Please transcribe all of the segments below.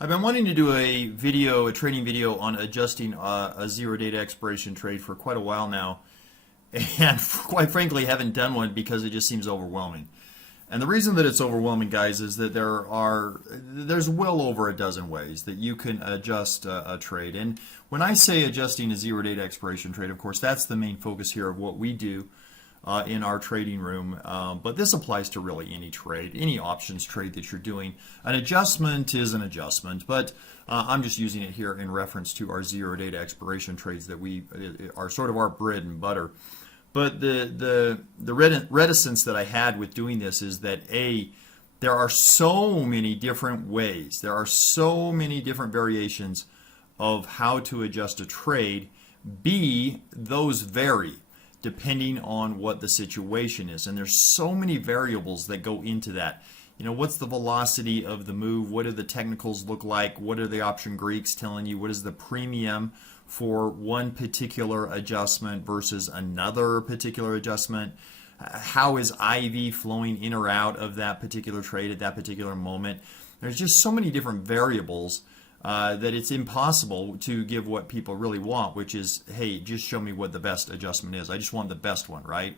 I've been wanting to do a trading video on adjusting a zero data expiration trade for quite a while now, and quite frankly haven't done one because it just seems overwhelming. And the reason that it's overwhelming, guys, is that there's well over a dozen ways that you can adjust a trade. And when I say adjusting a zero data expiration trade, of course, that's the main focus here of what we do in our trading room. But this applies to really any trade, any options trade that you're doing. An adjustment is an adjustment, but I'm just using it here in reference to our zero data expiration trades that we are sort of our bread and butter. But the reticence that I had with doing this is that there are so many different ways, there are so many different variations of how to adjust a trade. B, those vary depending on what the situation is, and there's so many variables that go into that. You know, what's the velocity of the move? What do the technicals look like? What are the option Greeks telling you? What is the premium for one particular adjustment versus another particular adjustment? How is IV flowing in or out of that particular trade at that particular moment? There's just so many different variables that it's impossible to give what people really want, which is, hey, just show me what the best adjustment is. I just want the best one, right?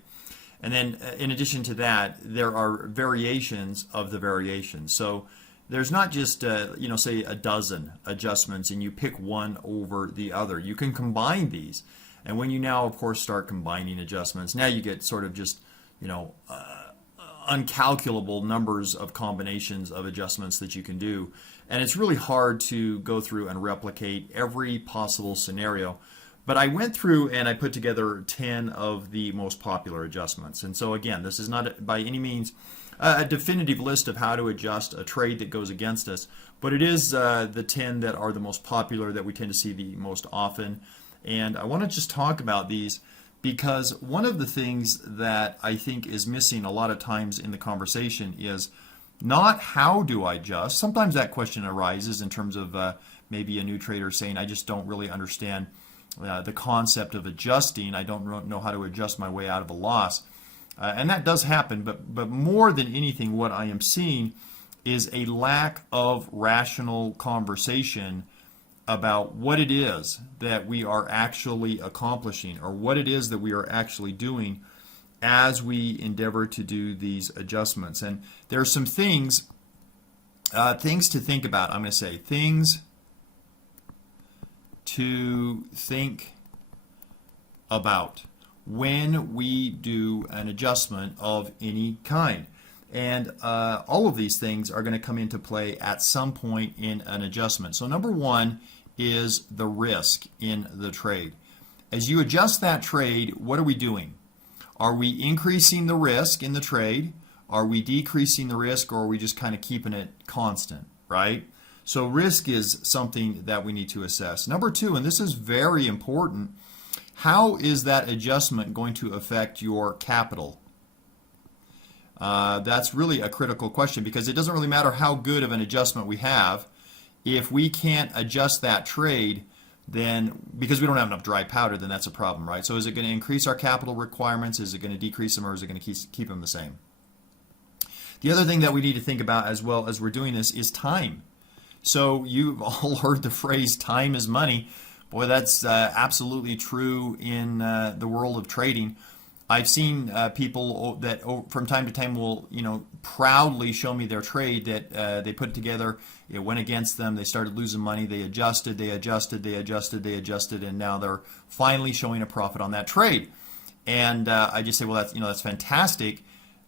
And then in addition to that, there are variations of the variations. So there's not just, say a dozen adjustments and you pick one over the other. You can combine these. And when you now, of course, start combining adjustments, now you get sort of just, uncalculable numbers of combinations of adjustments that you can do. And it's really hard to go through and replicate every possible scenario. But I went through and I put together 10 of the most popular adjustments. And so again, this is not by any means a definitive list of how to adjust a trade that goes against us, but it is the 10 that are the most popular that we tend to see the most often. And I want to just talk about these because one of the things that I think is missing a lot of times in the conversation is not how do I adjust. Sometimes that question arises in terms of maybe a new trader saying, I just don't really understand the concept of adjusting. I don't know how to adjust my way out of a loss. And that does happen, but more than anything, what I am seeing is a lack of rational conversation about what it is that we are actually accomplishing or what it is that we are actually doing as we endeavor to do these adjustments. And there are some things to think about. I'm going to say things to think about when we do an adjustment of any kind. And all of these things are going to come into play at some point in an adjustment. So number one is the risk in the trade. As you adjust that trade, what are we doing? Are we increasing the risk in the trade? Are we decreasing the risk, or are we just kind of keeping it constant, right? So risk is something that we need to assess. Number two, and this is very important, how is that adjustment going to affect your capital? That's really a critical question because it doesn't really matter how good of an adjustment we have. If we can't adjust that trade, then because we don't have enough dry powder, then that's a problem, right? So is it going to increase our capital requirements? Is it going to decrease them, or is it going to keep them the same? The other thing that we need to think about as well as we're doing this is time. So you've all heard the phrase time is money. Boy, that's absolutely true in the world of trading. I've seen people that from time to time will, proudly show me their trade that they put together. It went against them. They started losing money. They adjusted, and now they're finally showing a profit on that trade. And I just say, well, that's fantastic.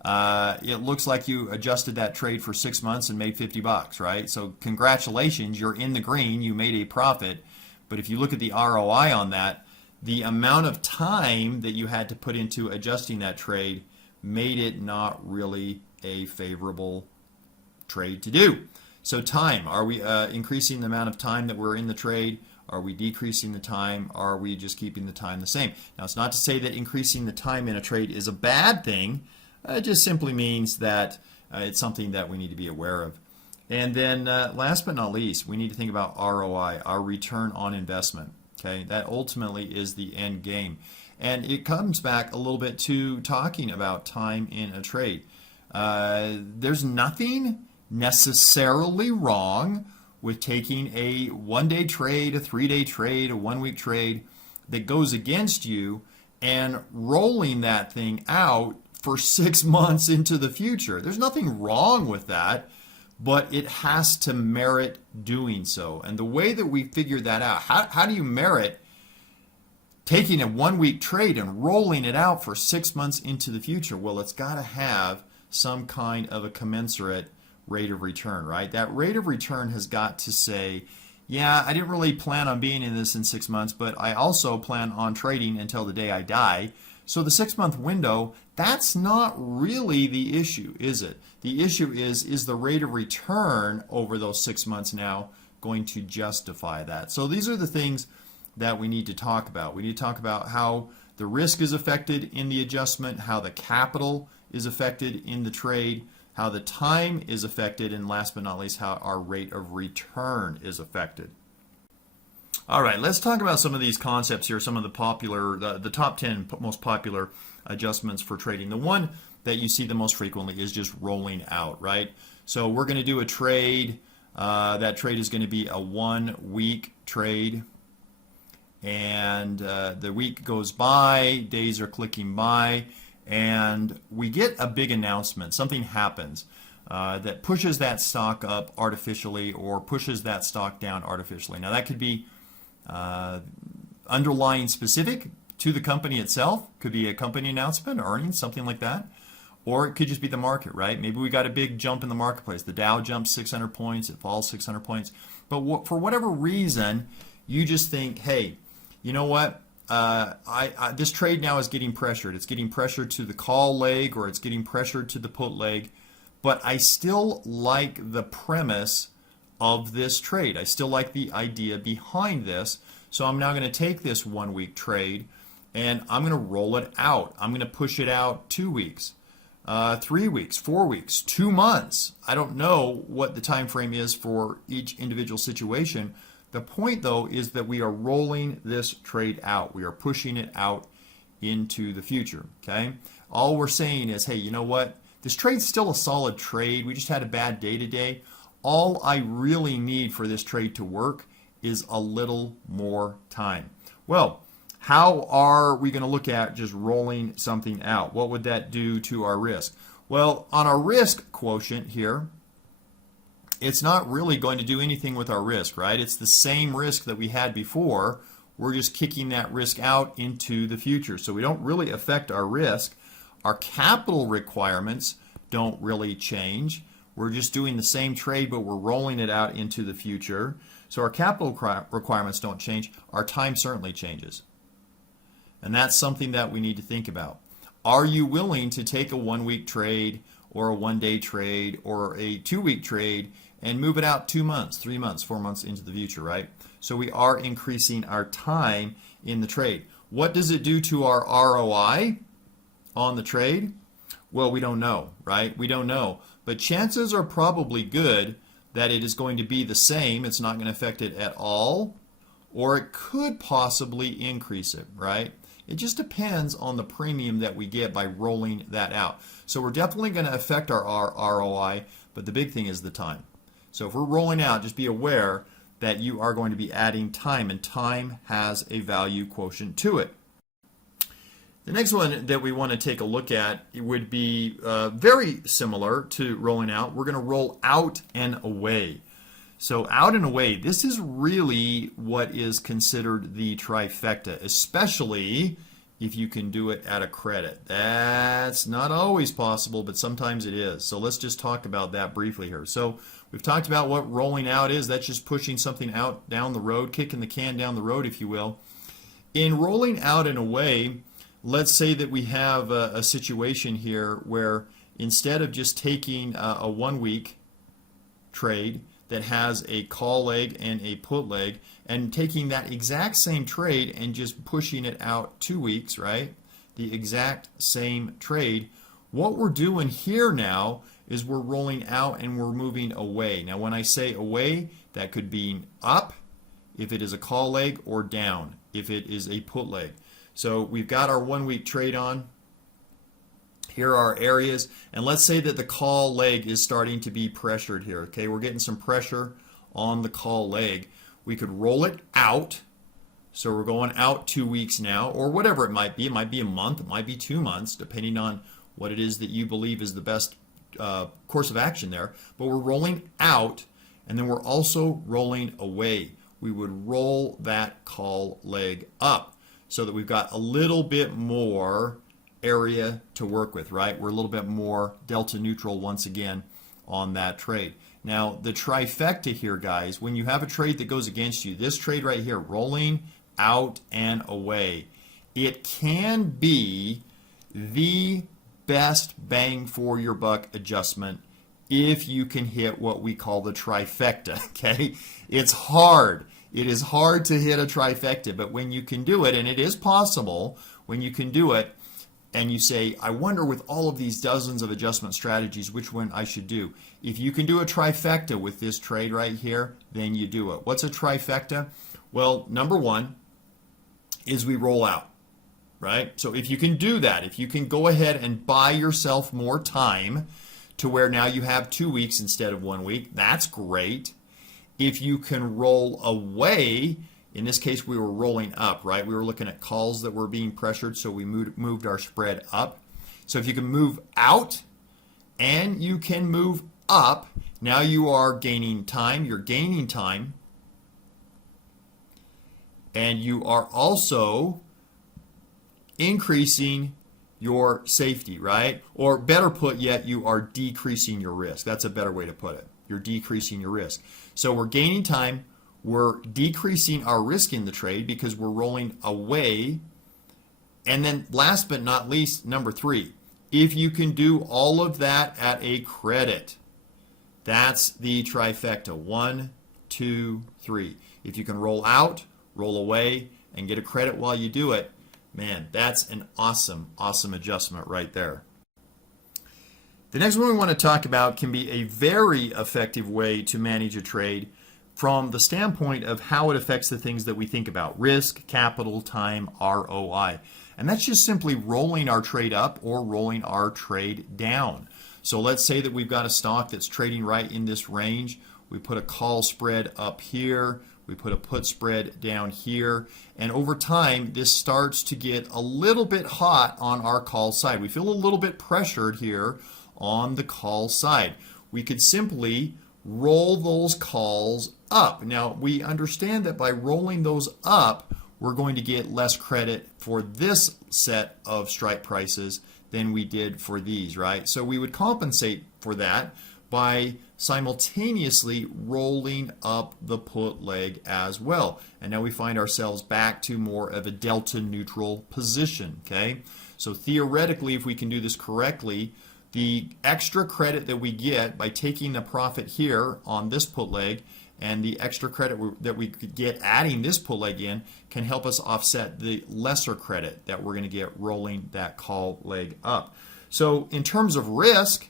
It looks like you adjusted that trade for 6 months and made $50, right? So congratulations, you're in the green. You made a profit. But if you look at the R.O.I. on that, the amount of time that you had to put into adjusting that trade made it not really a favorable trade to do. So time, are we increasing the amount of time that we're in the trade? Are we decreasing the time? Are we just keeping the time the same? Now, it's not to say that increasing the time in a trade is a bad thing. It just simply means that it's something that we need to be aware of. And then last but not least, we need to think about R.O.I., our return on investment. Okay, that ultimately is the end game. And it comes back a little bit to talking about time in a trade. There's nothing necessarily wrong with taking a 1-day trade, a 3-day trade, a 1-week trade that goes against you and rolling that thing out for 6 months into the future. There's nothing wrong with that, but it has to merit doing so. And the way that we figure that out, how do you merit taking a 1-week trade and rolling it out for 6 months into the future? Well, it's got to have some kind of a commensurate rate of return, right? That rate of return has got to say, yeah, I didn't really plan on being in this in 6 months, but I also plan on trading until the day I die. So the 6-month window, that's not really the issue, is it? The issue is the rate of return over those 6 months now going to justify that? So these are the things that we need to talk about. We need to talk about how the risk is affected in the adjustment, how the capital is affected in the trade, how the time is affected, and last but not least, how our rate of return is affected. All right, let's talk about some of these concepts here, some of the popular, the top 10 most popular adjustments for trading. The one that you see the most frequently is just rolling out, right? So we're going to do a trade. That trade is going to be a 1-week trade. And the week goes by, days are clicking by, and we get a big announcement. Something happens that pushes that stock up artificially or pushes that stock down artificially. Now that could be underlying specific to the company itself. Could be a company announcement, earnings, something like that. Or it could just be the market, right? Maybe we got a big jump in the marketplace. The Dow jumps 600 points, it falls 600 points. But for whatever reason, you just think, hey, you know what? This trade now is getting pressured. It's getting pressured to the call leg or it's getting pressured to the put leg. But I still like the premise of this trade. I still like the idea behind this. So I'm now going to take this 1-week trade and I'm going to roll it out. I'm going to push it out 2 weeks, 3 weeks, 4 weeks, 2 months. I don't know what the time frame is for each individual situation. The point, though, is that we are rolling this trade out. We are pushing it out into the future, okay? All we're saying is, hey, you know what? This trade's still a solid trade. We just had a bad day today. All I really need for this trade to work is a little more time. Well, how are we going to look at just rolling something out? What would that do to our risk? Well, on our risk quotient here, it's not really going to do anything with our risk, right? It's the same risk that we had before. We're just kicking that risk out into the future. So we don't really affect our risk. Our capital requirements don't really change. We're just doing the same trade, but we're rolling it out into the future. So our capital requirements don't change. Our time certainly changes. And that's something that we need to think about. Are you willing to take a 1-week trade or a 1-day trade or a 2-week trade and move it out 2 months, 3 months, 4 months into the future, right? So we are increasing our time in the trade. What does it do to our ROI on the trade? Well, we don't know, right? We don't know. But chances are probably good that it is going to be the same. It's not going to affect it at all. Or it could possibly increase it, right? It just depends on the premium that we get by rolling that out. So we're definitely going to affect our ROI, but the big thing is the time. So if we're rolling out, just be aware that you are going to be adding time, and time has a value quotient to it. The next one that we want to take a look at would be very similar to rolling out. We're going to roll out and away. So out and away, this is really what is considered the trifecta, especially if you can do it at a credit. That's not always possible, but sometimes it is. So let's just talk about that briefly here. So we've talked about what rolling out is. That's just pushing something out down the road, kicking the can down the road, if you will. In rolling out and away, let's say that we have a situation here where instead of just taking a 1-week trade that has a call leg and a put leg and taking that exact same trade and just pushing it out 2 weeks, right? The exact same trade. What we're doing here now is we're rolling out and we're moving away. Now when I say away, that could be up if it is a call leg or down if it is a put leg. So we've got our 1-week trade on. Here are our areas, and let's say that the call leg is starting to be pressured here. Okay, we're getting some pressure on the call leg. We could roll it out. So we're going out 2 weeks now, or whatever it might be. It might be a month, it might be 2 months, depending on what it is that you believe is the best course of action there. But we're rolling out, and then we're also rolling away. We would roll that call leg up so that we've got a little bit more area to work with, right? We're a little bit more delta neutral once again on that trade. Now, the trifecta here, guys, when you have a trade that goes against you, this trade right here, rolling out and away, it can be the best bang for your buck adjustment if you can hit what we call the trifecta, okay? It's hard. It is hard to hit a trifecta, but when you can do it, and it is possible, when you can do it, and you say, I wonder with all of these dozens of adjustment strategies, which one I should do. If you can do a trifecta with this trade right here, then you do it. What's a trifecta? Well, number one is we roll out, right? So if you can do that, if you can go ahead and buy yourself more time to where now you have 2 weeks instead of 1 week, that's great. If you can roll away, in this case we were rolling up, right? We were looking at calls that were being pressured, so we moved our spread up. So if you can move out and you can move up, now you are gaining time. You're gaining time. And you are also increasing your safety, right? Or better put yet, you are decreasing your risk. That's a better way to put it. You're decreasing your risk. So we're gaining time. We're decreasing our risk in the trade because we're rolling away. And then last but not least, number three, if you can do all of that at a credit, that's the trifecta. 1, 2, 3. If you can roll out, roll away, and get a credit while you do it, man, that's an awesome, awesome adjustment right there. The next one we want to talk about can be a very effective way to manage a trade from the standpoint of how it affects the things that we think about: risk, capital, time, ROI. And that's just simply rolling our trade up or rolling our trade down. So let's say that we've got a stock that's trading right in this range. We put a call spread up here. We put a put spread down here. And over time, this starts to get a little bit hot on our call side. We feel a little bit pressured here on the call side. We could simply roll those calls up. Now, we understand that by rolling those up, we're going to get less credit for this set of strike prices than we did for these, right? So we would compensate for that by simultaneously rolling up the put leg as well. And now we find ourselves back to more of a delta neutral position, okay? So theoretically, if we can do this correctly, the extra credit that we get by taking the profit here on this put leg and the extra credit that we could get adding this put leg in can help us offset the lesser credit that we're going to get rolling that call leg up. So in terms of risk,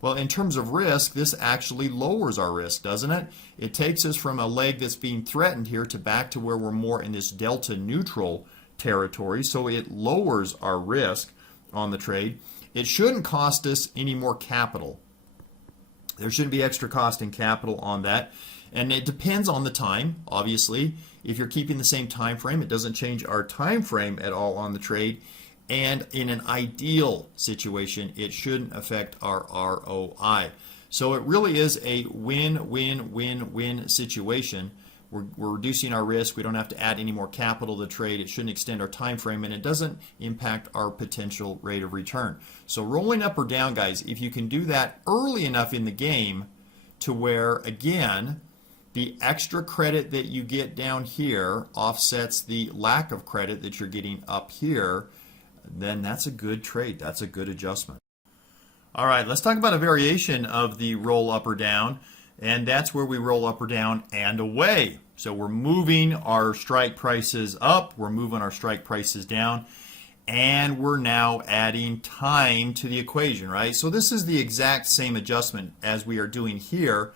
well, in terms of risk, this actually lowers our risk, doesn't it? It takes us from a leg that's being threatened here to back to where we're more in this delta neutral territory. So it lowers our risk on the trade. It shouldn't cost us any more capital. There shouldn't be extra cost in capital on that. And it depends on the time, obviously. If you're keeping the same time frame, it doesn't change our time frame at all on the trade. And in an ideal situation, it shouldn't affect our ROI. So it really is a win-win-win-win situation. We're reducing our risk. We don't have to add any more capital to trade. It shouldn't extend our time frame, and it doesn't impact our potential rate of return. So rolling up or down, guys, if you can do that early enough in the game to where, again, the extra credit that you get down here offsets the lack of credit that you're getting up here, then that's a good trade. That's a good adjustment. All right, let's talk about a variation of the roll up or down, and that's where we roll up or down and away. So we're moving our strike prices up, we're moving our strike prices down, and we're now adding time to the equation, right? So this is the exact same adjustment as we are doing here,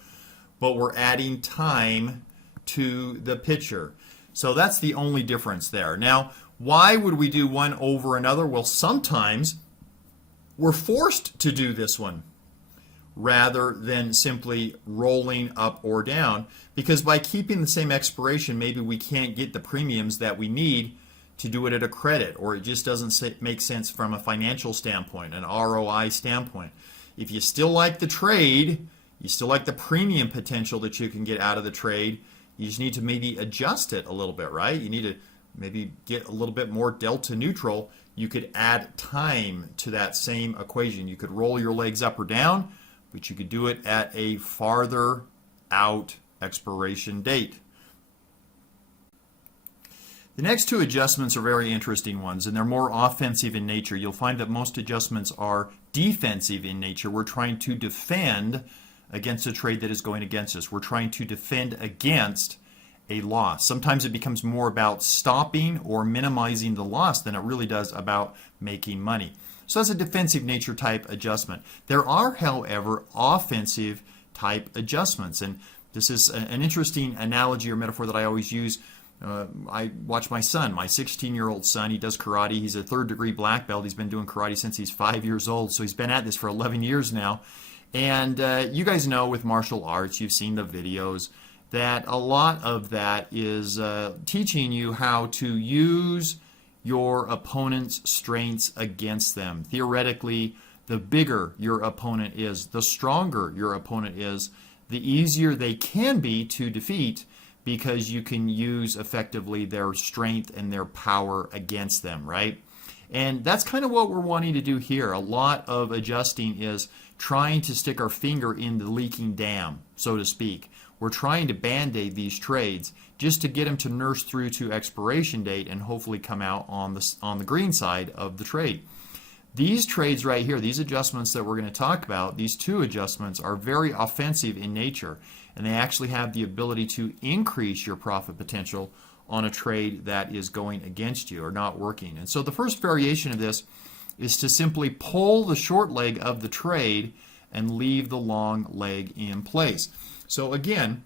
but we're adding time to the picture. So that's the only difference there. Now, why would we do one over another? Well, sometimes we're forced to do this one. rather than simply rolling up or down, because by keeping the same expiration, maybe we can't get the premiums that we need to do it at a credit, or it just doesn't make sense from a financial standpoint, an ROI standpoint. If you still like the trade, you still like the premium potential that you can get out of the trade, you just need to maybe adjust it a little bit, right? You need to maybe get a little bit more delta neutral. You could add time to that same equation. You could roll your legs up or down, but you could do it at a farther out expiration date. The next two adjustments are very interesting ones, and they're more offensive in nature. You'll find that most adjustments are defensive in nature. We're trying to defend against a trade that is going against us. We're trying to defend against a loss. Sometimes it becomes more about stopping or minimizing the loss than it really does about making money. So that's a defensive nature type adjustment. There are, however, offensive type adjustments, and this is an interesting analogy or metaphor that I always use. I watch my son, my 16-year-old son. He does karate. He's a third-degree black belt. He's been doing karate since he's 5 years old, so he's been at this for 11 years now. And you guys know with martial arts, you've seen the videos, that a lot of that is teaching you how to use your opponent's strengths against them. Theoretically, the bigger your opponent is, the stronger your opponent is, the easier they can be to defeat, because you can use effectively their strength and their power against them, right? And that's kind of what we're wanting to do here. A lot of adjusting is trying to stick our finger in the leaking dam, so to speak. We're trying to band-aid these trades just to get them to nurse through to expiration date and hopefully come out on the green side of the trade. These trades right here, these adjustments that we're going to talk about, these two adjustments are very offensive in nature, and they actually have the ability to increase your profit potential on a trade that is going against you or not working. And so the first variation of this is to simply pull the short leg of the trade and leave the long leg in place. So again,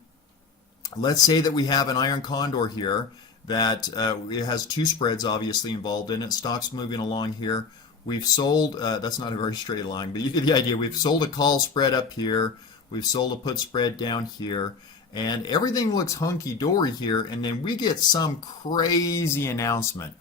let's say that we have an iron condor here that it has two spreads obviously involved in it. Stock's moving along here. We've sold, that's not a very straight line, but you get the idea. We've sold a call spread up here. We've sold a put spread down here. And everything looks hunky-dory here, and then we get some crazy announcement.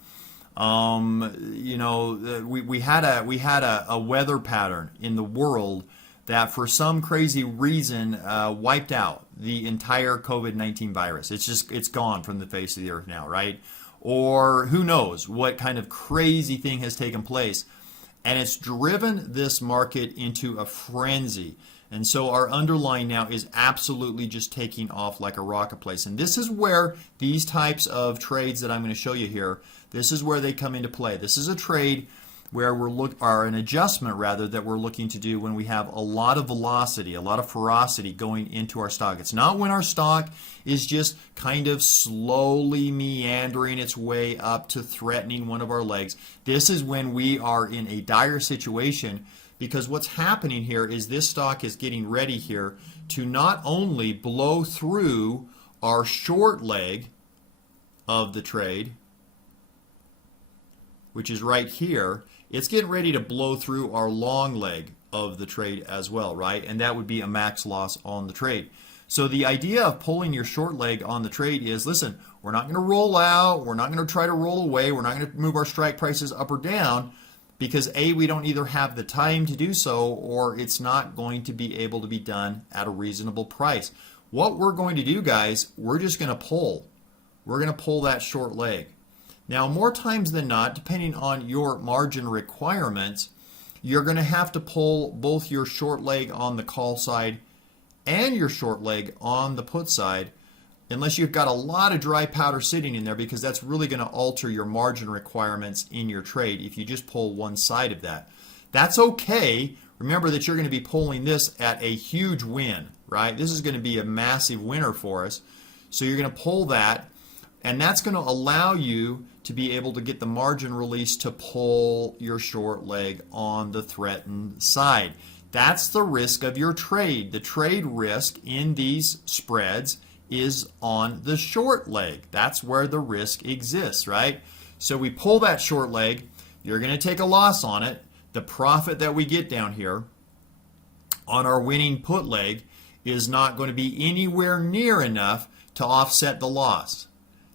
You know, we had a weather pattern in the world that for some crazy reason wiped out the entire COVID-19 virus. It's gone from the face of the earth now, right? Or who knows what kind of crazy thing has taken place, and it's driven this market into a frenzy. And so our underlying now is absolutely just taking off like a rocket place. And this is where these types of trades that I'm going to show you here, this is where they come into play. This is a trade where or an adjustment rather, that we're looking to do when we have a lot of velocity, a lot of ferocity going into our stock. It's not when our stock is just kind of slowly meandering its way up to threatening one of our legs. This is when we are in a dire situation, because what's happening here is this stock is getting ready here to not only blow through our short leg of the trade, which is right here, it's getting ready to blow through our long leg of the trade as well, right? And that would be a max loss on the trade. So the idea of pulling your short leg on the trade is, listen, we're not going to roll out, we're not going to try to roll away, we're not going to move our strike prices up or down, because A, we don't either have the time to do so, or it's not going to be able to be done at a reasonable price. What we're going to do, guys, we're just going to pull. We're going to pull that short leg. Now, more times than not, depending on your margin requirements, you're going to have to pull both your short leg on the call side and your short leg on the put side, unless you've got a lot of dry powder sitting in there, because that's really going to alter your margin requirements in your trade if you just pull one side of that. That's okay. Remember that you're going to be pulling this at a huge win, right? This is going to be a massive winner for us. So you're going to pull that, and that's going to allow you to be able to get the margin release to pull your short leg on the threatened side. That's the risk of your trade. The trade risk in these spreads is on the short leg. That's where the risk exists, right? So we pull that short leg. You're going to take a loss on it. The profit that we get down here on our winning put leg is not going to be anywhere near enough to offset the loss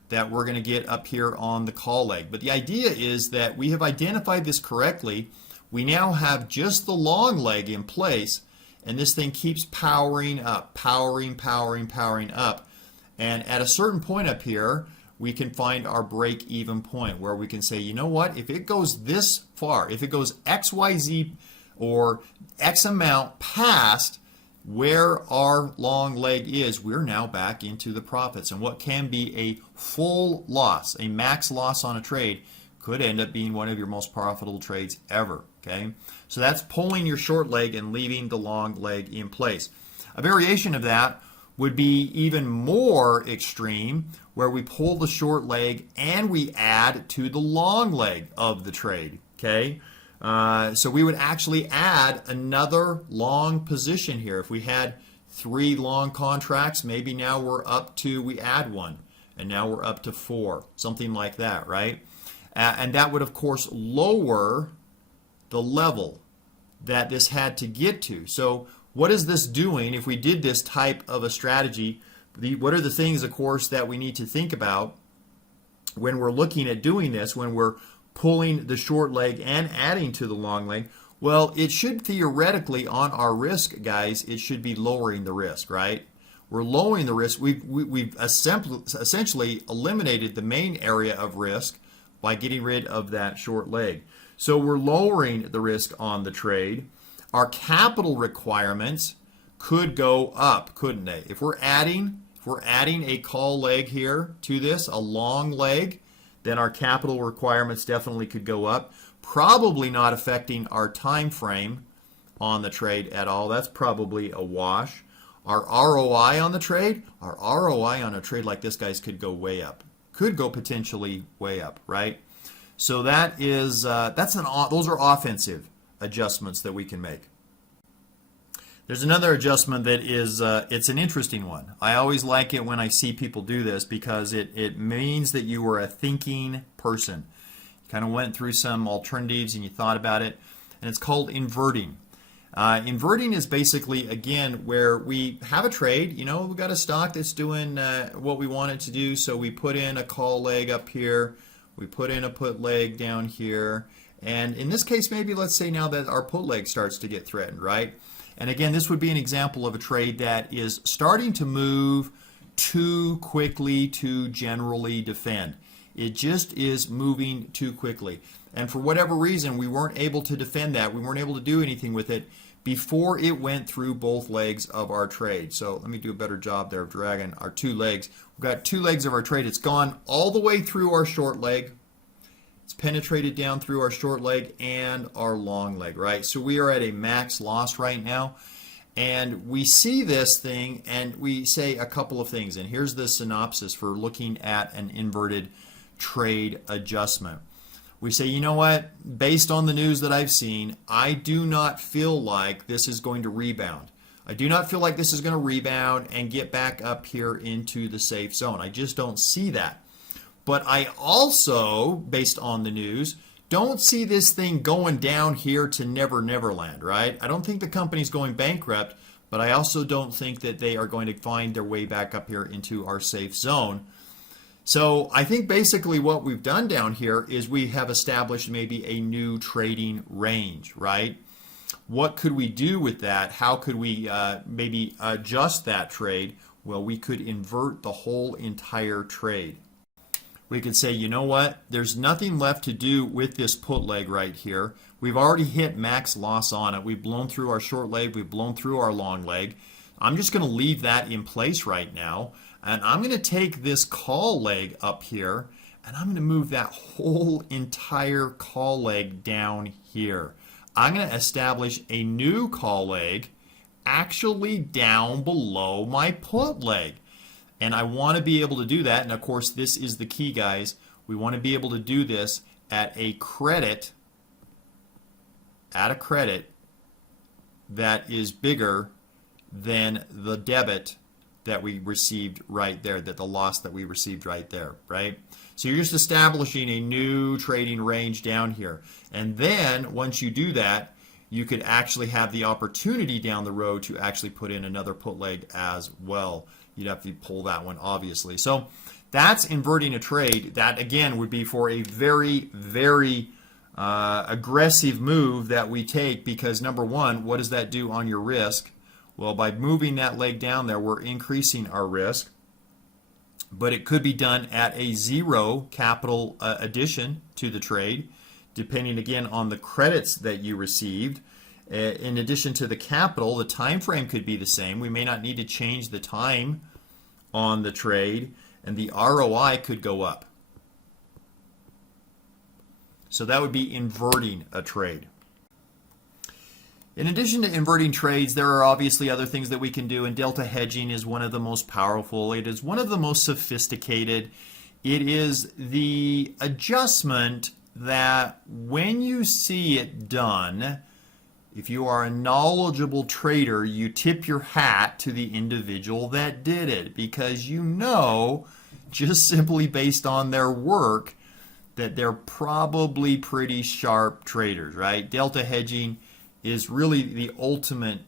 that we're going to get up here on the call leg. But the idea is that we have identified this correctly. We now have just the long leg in place, and this thing keeps powering up, powering up. And at a certain point up here, we can find our break-even point where we can say, you know what, if it goes this far, if it goes XYZ or X amount past where our long leg is, we're now back into the profits. And what can be a full loss, a max loss on a trade, could end up being one of your most profitable trades ever. Okay, so that's pulling your short leg and leaving the long leg in place. A variation of that would be even more extreme, where we pull the short leg and we add to the long leg of the trade. Okay, so we would actually add another long position here. If we had 3 long contracts, maybe now we're up to, we add 1, and now we're up to 4, something like that, right? And that would, of course, lower the level that this had to get to. So what is this doing if we did this type of a strategy? What are the things, of course, that we need to think about when we're looking at doing this, when we're pulling the short leg and adding to the long leg? Well, it should theoretically, on our risk, guys, it should be lowering the risk, right? We're lowering the risk. We've essentially eliminated the main area of risk by getting rid of that short leg. So we're lowering the risk on the trade. Our capital requirements could go up, couldn't they? If we're adding a call leg here to this, a long leg, then our capital requirements definitely could go up. Probably not affecting our time frame on the trade at all. That's probably a wash. Our ROI on the trade, our ROI on a trade like this, guys, could go way up. Could go potentially way up, right? So that is those are offensive adjustments that we can make. There's another adjustment that is it's an interesting one. I always like it when I see people do this because it means that you were a thinking person. You kind of went through some alternatives and you thought about it, and it's called inverting. Inverting is basically, again, where we have a trade. You know, we've got a stock that's doing what we want it to do, so we put in a call leg up here. We put in a put leg down here. And in this case, maybe let's say now that our put leg starts to get threatened, right? And again, this would be an example of a trade that is starting to move too quickly to generally defend. It just is moving too quickly. And for whatever reason, we weren't able to defend that. We weren't able to do anything with it before it went through both legs of our trade. So let me do a better job there of dragging our 2 legs. We've got 2 legs of our trade. It's gone all the way through our short leg. It's penetrated down through our short leg and our long leg, right? So we are at a max loss right now. And we see this thing and we say a couple of things. And here's the synopsis for looking at an inverted trade adjustment. We say, you know what, based on the news that I've seen, I do not feel like this is going to rebound. I do not feel like this is going to rebound and get back up here into the safe zone. I just don't see that. But I also, based on the news, don't see this thing going down here to Never Never Land, right? I don't think the company's going bankrupt, but I also don't think that they are going to find their way back up here into our safe zone. So I think basically what we've done down here is we have established maybe a new trading range, right? What could we do with that? How could we maybe adjust that trade? Well, we could invert the whole entire trade. We could say, you know what? There's nothing left to do with this put leg right here. We've already hit max loss on it. We've blown through our short leg. We've blown through our long leg. I'm just going to leave that in place right now. And I'm going to take this call leg up here, and I'm going to move that whole entire call leg down here. I'm going to establish a new call leg actually down below my put leg. And I want to be able to do that. And of course, this is the key, guys. We want to be able to do this at a credit, that is bigger than the debit that we received right there, that the loss that we received right there, right? So you're just establishing a new trading range down here. And then once you do that, you could actually have the opportunity down the road to actually put in another put leg as well. You'd have to pull that one, obviously. So that's inverting a trade. That, again, would be for a very, very aggressive move that we take, because number one, what does that do on your risk? Well, by moving that leg down there, we're increasing our risk. But it could be done at a zero capital addition to the trade, depending again on the credits that you received. In addition to the capital, the time frame could be the same. We may not need to change the time on the trade, and the ROI could go up. So that would be inverting a trade. In addition to inverting trades, there are obviously other things that we can do, and delta hedging is one of the most powerful. It is one of the most sophisticated. It is the adjustment that when you see it done, if you are a knowledgeable trader, you tip your hat to the individual that did it, because you know, just simply based on their work, that they're probably pretty sharp traders, right? Delta hedging is really the ultimate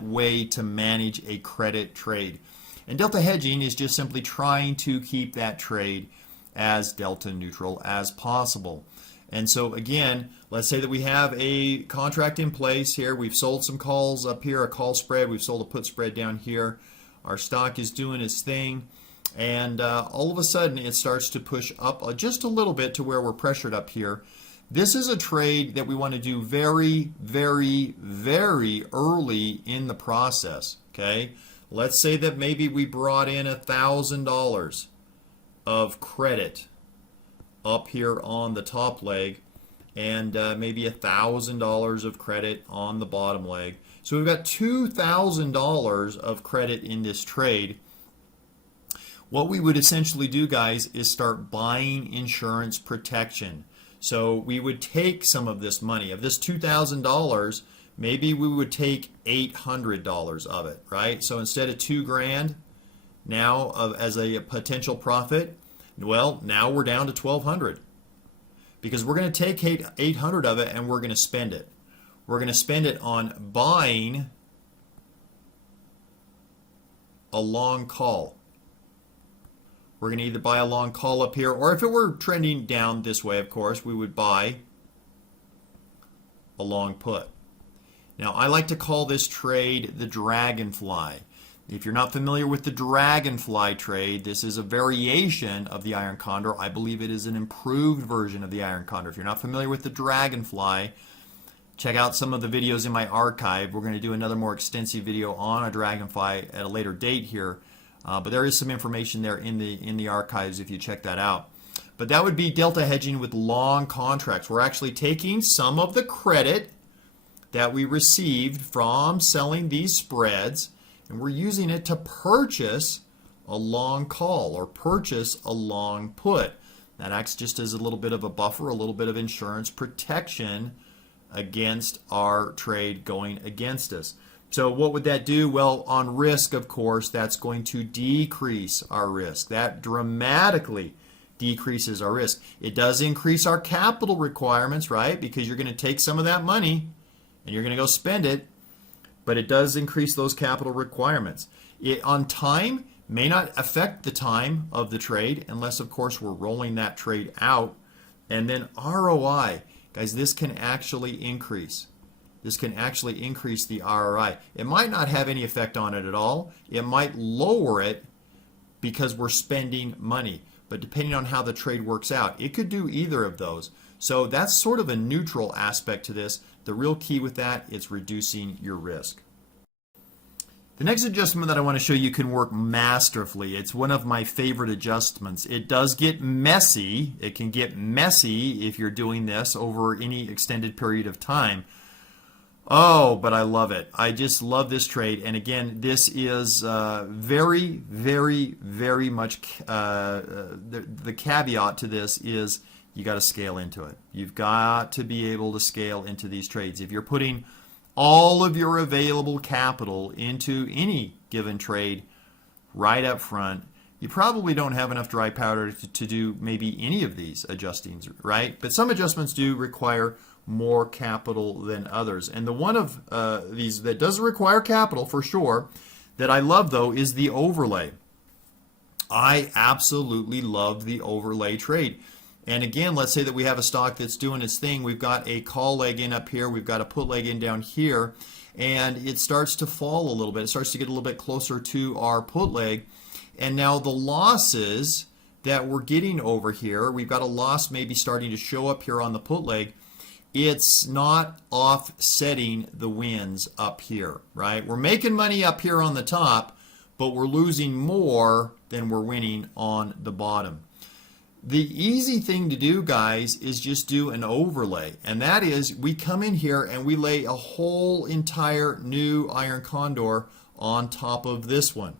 way to manage a credit trade. And delta hedging is just simply trying to keep that trade as delta neutral as possible. And so again, let's say that we have a contract in place here. We've sold some calls up here, a call spread. We've sold a put spread down here. Our stock is doing its thing. And all of a sudden it starts to push up just a little bit to where we're pressured up here. This is a trade that we want to do very, very, very early in the process. Okay, let's say that maybe we brought in $1,000 of credit up here on the top leg, and maybe $1,000 of credit on the bottom leg. So we've got $2,000 of credit in this trade. What we would essentially do, guys, is start buying insurance protection. So we would take some of this money, of this $2,000, maybe we would take $800 of it, right? So instead of $2,000 now as a potential profit, well, now we're down to $1,200, because we're going to take $800 of it and we're going to spend it. We're going to spend it on buying a long call. We're going to either buy a long call up here, or if it were trending down this way, of course, we would buy a long put. Now, I like to call this trade the dragonfly. If you're not familiar with the dragonfly trade, this is a variation of the iron condor. I believe it is an improved version of the iron condor. If you're not familiar with the dragonfly, check out some of the videos in my archive. We're going to do another more extensive video on a dragonfly at a later date here. But there is some information there in the archives if you check that out. But that would be delta hedging with long contracts. We're actually taking some of the credit that we received from selling these spreads, and we're using it to purchase a long call or purchase a long put. That acts just as a little bit of a buffer, a little bit of insurance protection against our trade going against us. So what would that do? Well, on risk, of course, that's going to decrease our risk. That dramatically decreases our risk. It does increase our capital requirements, right? Because you're going to take some of that money and you're going to go spend it, but it does increase those capital requirements. It, on time, may not affect the time of the trade unless, of course, we're rolling that trade out. And then ROI, guys, this can actually increase. This can actually increase the R.O.I. It might not have any effect on it at all. It might lower it because we're spending money. But depending on how the trade works out, it could do either of those. So that's sort of a neutral aspect to this. The real key with that is reducing your risk. The next adjustment that I want to show you can work masterfully. It's one of my favorite adjustments. It does get messy. It can get messy if you're doing this over any extended period of time. Oh, but I love it. I just love this trade. And again, this is very, very, very much, the caveat to this is you got to scale into it. You've got to be able to scale into these trades. If you're putting all of your available capital into any given trade right up front, you probably don't have enough dry powder to do maybe any of these adjustings, right? But some adjustments do require more capital than others. And the one of these that does require capital for sure that I love though is the overlay. I absolutely love the overlay trade. And again, let's say that we have a stock that's doing its thing. We've got a call leg in up here. We've got a put leg in down here. And it starts to fall a little bit. It starts to get a little bit closer to our put leg. And now the losses that we're getting over here, we've got a loss maybe starting to show up here on the put leg. It's not offsetting the wins up here, right? We're making money up here on the top, but we're losing more than we're winning on the bottom. The easy thing to do, guys, is just do an overlay. And that is we come in here and we lay a whole entire new iron condor on top of this one.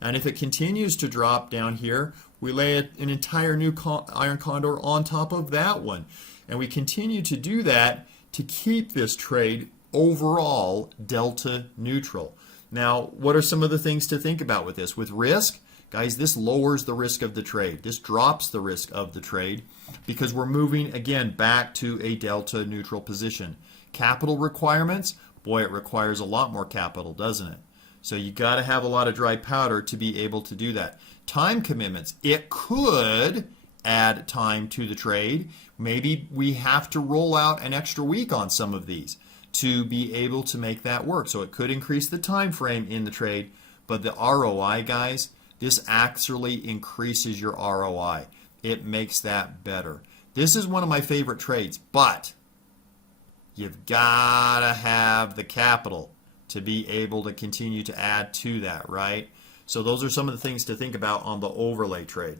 And if it continues to drop down here, we lay an entire new iron condor on top of that one. And we continue to do that to keep this trade overall delta neutral. Now, what are some of the things to think about with this? With risk, guys, this lowers the risk of the trade. This drops the risk of the trade because we're moving, again, back to a delta neutral position. Capital requirements, boy, it requires a lot more capital, doesn't it? So you got to have a lot of dry powder to be able to do that. Time commitments, it could add time to the trade. Maybe we have to roll out an extra week on some of these to be able to make that work. So it could increase the time frame in the trade, but the ROI, guys, this actually increases your ROI. It makes that better. This is one of my favorite trades, but you've got to have the capital to be able to continue to add to that, right? So those are some of the things to think about on the overlay trade.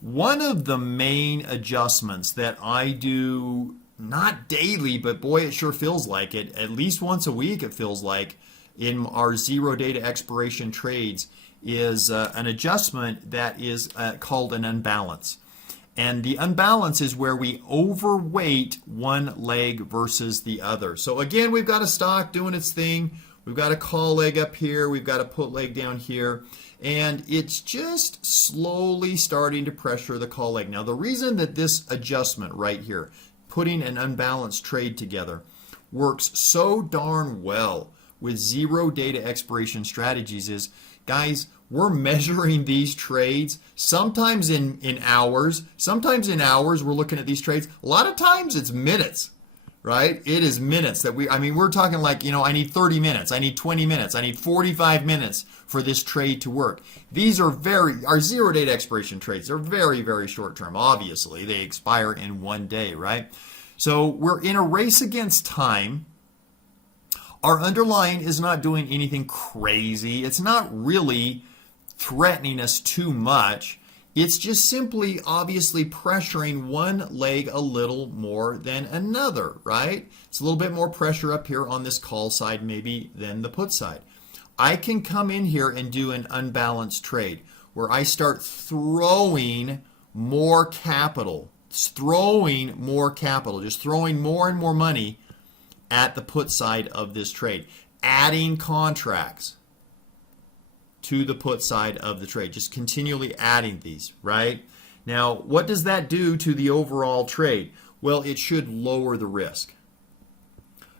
One of the main adjustments that I do, not daily, but boy, it sure feels like it, at least once a week it feels like, in our zero data expiration trades is an adjustment that is called an unbalance. And the unbalance is where we overweight one leg versus the other. So again, we've got a stock doing its thing. We've got a call leg up here. We've got a put leg down here. And it's just slowly starting to pressure the call leg. Now, the reason that this adjustment right here, putting an unbalanced trade together, works so darn well with zero data expiration strategies is, guys, we're measuring these trades sometimes in hours. Sometimes in hours we're looking at these trades. A lot of times it's minutes, right? It is minutes that we're talking like, I need 30 minutes, I need 20 minutes, I need 45 minutes for this trade to work. These are our zero data expiration trades. They're very, very short term. Obviously, they expire in one day, right? So we're in a race against time. Our underlying is not doing anything crazy. It's not really threatening us too much. It's just simply obviously pressuring one leg a little more than another, right? It's a little bit more pressure up here on this call side maybe than the put side. I can come in here and do an unbalanced trade where I start throwing more capital, just throwing more and more money at the put side of this trade, adding contracts to the put side of the trade, just continually adding these, right? Now, what does that do to the overall trade? Well, it should lower the risk.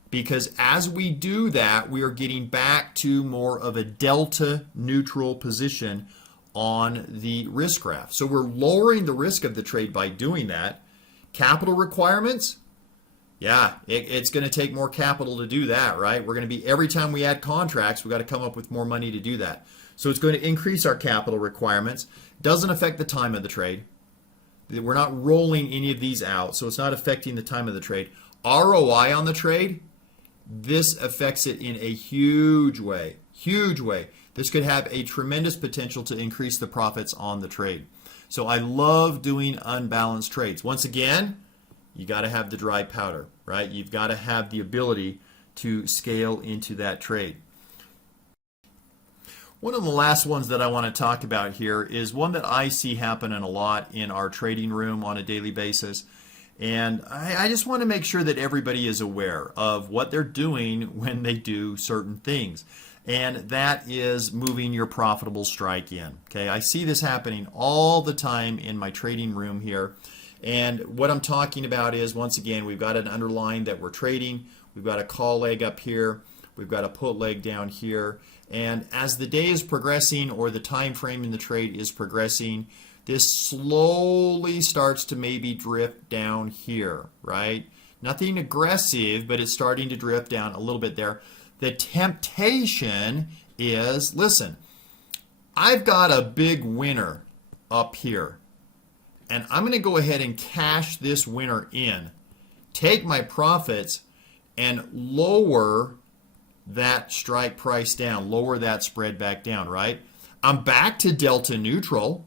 Because as we do that, we are getting back to more of a delta neutral position on the risk graph. So we're lowering the risk of the trade by doing that. Capital requirements, yeah, it's going to take more capital to do that, right? We're going to be, every time we add contracts, we've got to come up with more money to do that. So it's going to increase our capital requirements. Doesn't affect the time of the trade. We're not rolling any of these out, so it's not affecting the time of the trade. ROI on the trade, this affects it in a huge way, huge way. This could have a tremendous potential to increase the profits on the trade. So I love doing unbalanced trades. Once again, you got to have the dry powder, right? You've got to have the ability to scale into that trade. One of the last ones that I want to talk about here is one that I see happening a lot in our trading room on a daily basis. And I just want to make sure that everybody is aware of what they're doing when they do certain things. And that is moving your profitable strike in. Okay, I see this happening all the time in my trading room here. And what I'm talking about is, once again, we've got an underlying that we're trading. We've got a call leg up here. We've got a put leg down here. And as the day is progressing, or the time frame in the trade is progressing, this slowly starts to maybe drift down here, right? Nothing aggressive, but it's starting to drift down a little bit there. The temptation is, listen, I've got a big winner up here, and I'm going to go ahead and cash this winner in, take my profits, and lower that strike price down, lower that spread back down, right? I'm back to delta neutral,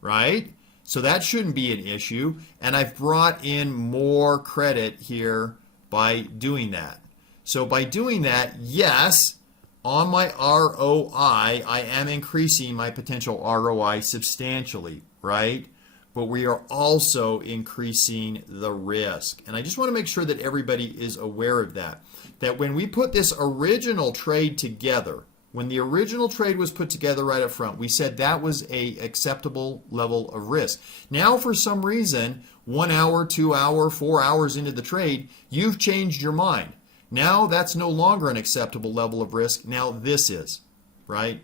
right? So that shouldn't be an issue, and I've brought in more credit here by doing that. So by doing that, yes, on my ROI, I am increasing my potential ROI substantially, right? But we are also increasing the risk. And I just want to make sure that everybody is aware of that. That when we put this original trade together, when the original trade was put together right up front, we said that was a acceptable level of risk. Now, for some reason, 1 hour, 2 hour, 4 hours into the trade, you've changed your mind. Now that's no longer an acceptable level of risk. Now this is, right?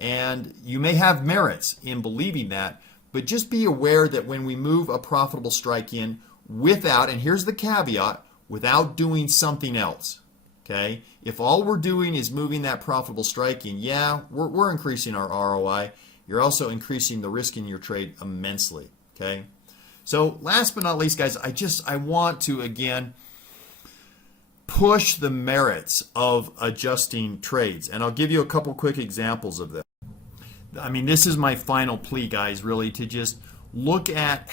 And you may have merits in believing that, but just be aware that when we move a profitable strike in without, and here's the caveat, without doing something else, okay? If all we're doing is moving that profitable strike in, yeah, we're increasing our ROI. You're also increasing the risk in your trade immensely, okay? So last but not least, guys, I want to, again, push the merits of adjusting trades. And I'll give you a couple quick examples of this. I mean, this is my final plea, guys, really, to just look at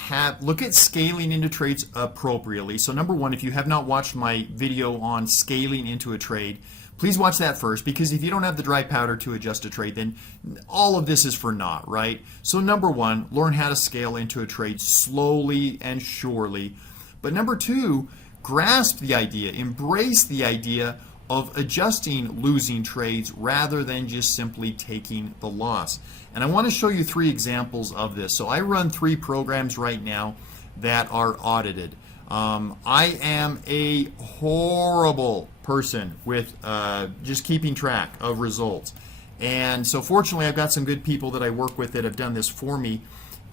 scaling into trades appropriately. So number one, if you have not watched my video on scaling into a trade, please watch that first, because if you don't have the dry powder to adjust a trade, then all of this is for naught, right? So number one, learn how to scale into a trade slowly and surely. But number two, grasp the idea, embrace the idea of adjusting losing trades rather than just simply taking the loss. And I want to show you 3 examples of this. So I run 3 programs right now that are audited. I am a horrible person with just keeping track of results. And so fortunately, I've got some good people that I work with that have done this for me.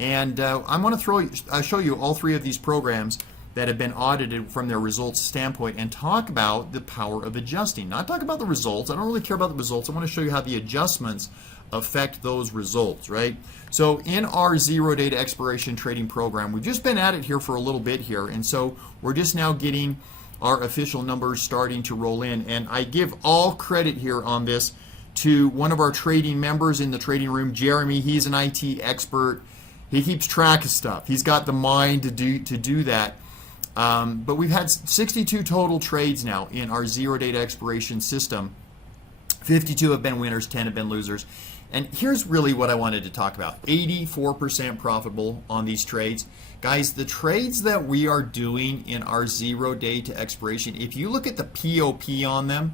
And I want to show you all 3 of these programs that have been audited from their results standpoint and talk about the power of adjusting. Not talk about the results. I don't really care about the results. I want to show you how the adjustments affect those results, right? So in our zero data expiration trading program, we've just been at it here for a little bit here, and so we're just now getting our official numbers starting to roll in. And I give all credit here on this to one of our trading members in the trading room, Jeremy. He's an IT expert. He keeps track of stuff. He's got the mind to do that. But we've had 62 total trades now in our zero data expiration system. 52 have been winners, 10 have been losers. And here's really what I wanted to talk about. 84% profitable on these trades. Guys, the trades that we are doing in our zero day to expiration, if you look at the POP on them,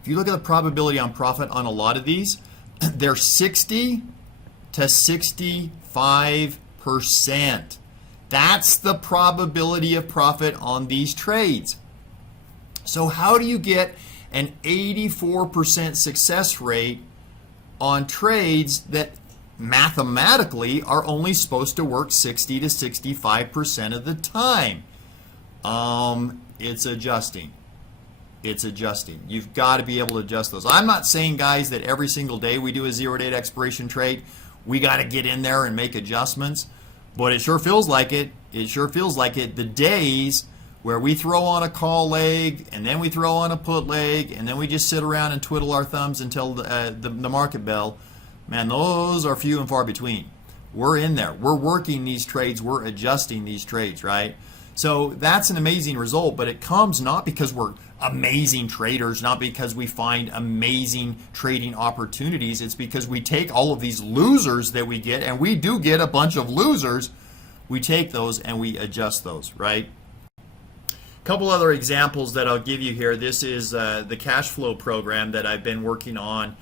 if you look at the probability on profit on a lot of these, they're 60 to 65%. That's the probability of profit on these trades. So how do you get an 84% success rate on trades that mathematically are only supposed to work 60 to 65% of the time? It's adjusting. It's adjusting. You've got to be able to adjust those. I'm not saying, guys, that every single day we do a zero date expiration trade, we got to get in there and make adjustments. But it sure feels like it. It sure feels like it. The days where we throw on a call leg and then we throw on a put leg and then we just sit around and twiddle our thumbs until the market bell, man, those are few and far between. We're in there. We're working these trades. We're adjusting these trades, right? So that's an amazing result, but it comes not because we're amazing traders, not because we find amazing trading opportunities. It's because we take all of these losers that we get, and we do get a bunch of losers. We take those and we adjust those, right? A couple other examples that I'll give you here. This is the cash flow program that I've been working on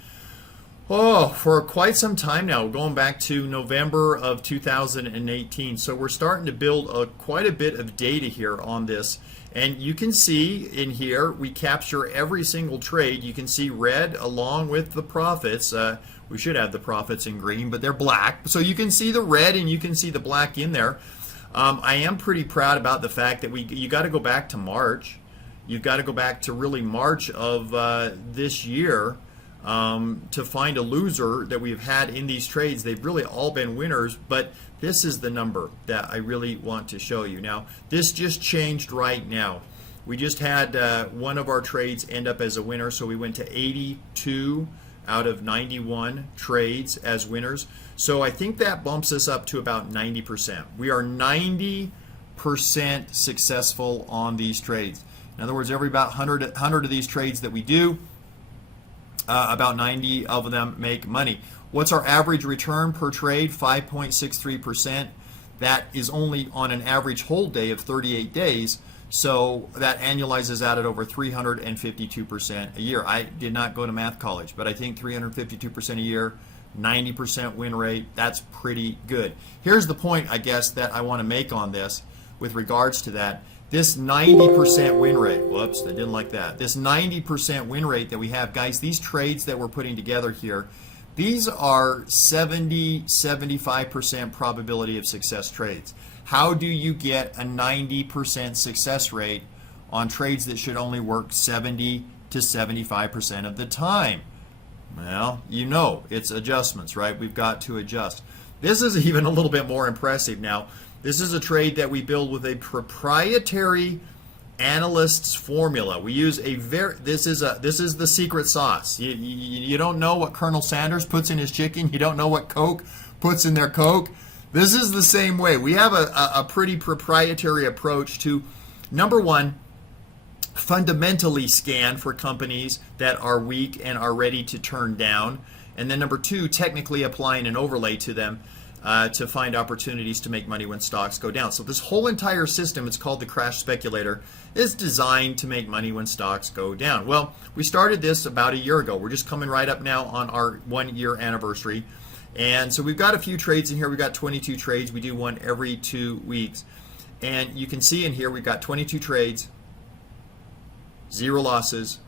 Oh, for quite some time now, going back to November of 2018. So we're starting to build quite a bit of data here on this. And you can see in here, we capture every single trade. You can see red along with the profits. We should have the profits in green, but they're black. So you can see the red and you can see the black in there. I am pretty proud about the fact that you got to go back to March. You've got to go back to really March of this year. To find a loser that we've had in these trades. They've really all been winners, but this is the number that I really want to show you. Now, this just changed right now. We just had one of our trades end up as a winner, so we went to 82 out of 91 trades as winners. So I think that bumps us up to about 90%. We are 90% successful on these trades. In other words, every about 100 of these trades that we do, about 90 of them make money. What's our average return per trade? 5.63%. That is only on an average hold day of 38 days. So that annualizes out at over 352% a year. I did not go to math college, but I think 352% a year, 90% win rate, that's pretty good. Here's the point, I guess, that I want to make on this with regards to that. This 90% win rate, whoops, I didn't like that. This 90% win rate that we have, guys, these trades that we're putting together here, these are 75% probability of success trades. How do you get a 90% success rate on trades that should only work 70 to 75% of the time? Well, you know, it's adjustments, right? We've got to adjust. This is even a little bit more impressive now. This is a trade that we build with a proprietary analyst's formula. We use a this is the secret sauce. You don't know what Colonel Sanders puts in his chicken. You don't know what Coke puts in their Coke. This is the same way. We have a pretty proprietary approach to, number one, fundamentally scan for companies that are weak and are ready to turn down. And then number two, technically applying an overlay to them to find opportunities to make money when stocks go down. So this whole entire system, it's called the Crash Speculator, is designed to make money when stocks go down. Well, we started this about a year ago. We're just coming right up now on our 1 year anniversary. And so we've got a few trades in here. We've got 22 trades. We do one every 2 weeks. And you can see in here we've got 22 trades, 0 losses,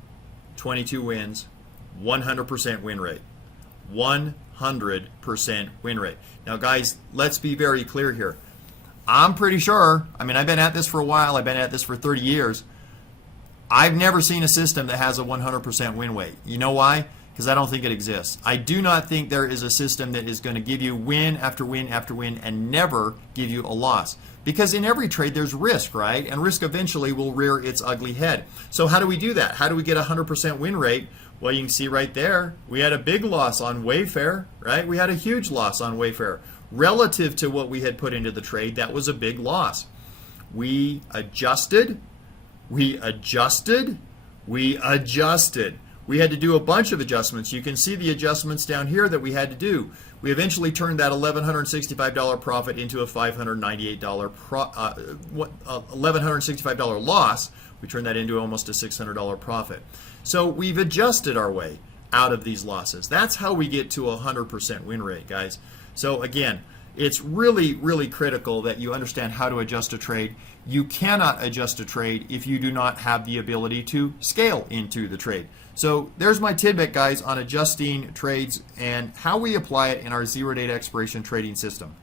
22 wins, 100% win rate. 100% win rate. Now, guys, let's be very clear here. I'm pretty sure, I mean, I've been at this for a while. I've been at this for 30 years. I've never seen a system that has a 100% win rate. You know why? Because I don't think it exists. I do not think there is a system that is going to give you win after win after win and never give you a loss. Because in every trade there's risk, right? And risk eventually will rear its ugly head. So how do we do that? How do we get a 100% win rate? Well, you can see right there, we had a big loss on Wayfair, right? We had a huge loss on Wayfair. Relative to what we had put into the trade, that was a big loss. We adjusted, we adjusted, we adjusted. We had to do a bunch of adjustments. You can see the adjustments down here that we had to do. We eventually turned that $1,165 profit into a $598 $1,165 loss. We turned that into almost a $600 profit. So we've adjusted our way out of these losses. That's how we get to a 100% win rate, guys. So again, it's really, really critical that you understand how to adjust a trade. You cannot adjust a trade if you do not have the ability to scale into the trade. So there's my tidbit, guys, on adjusting trades and how we apply it in our zero data expiration trading system.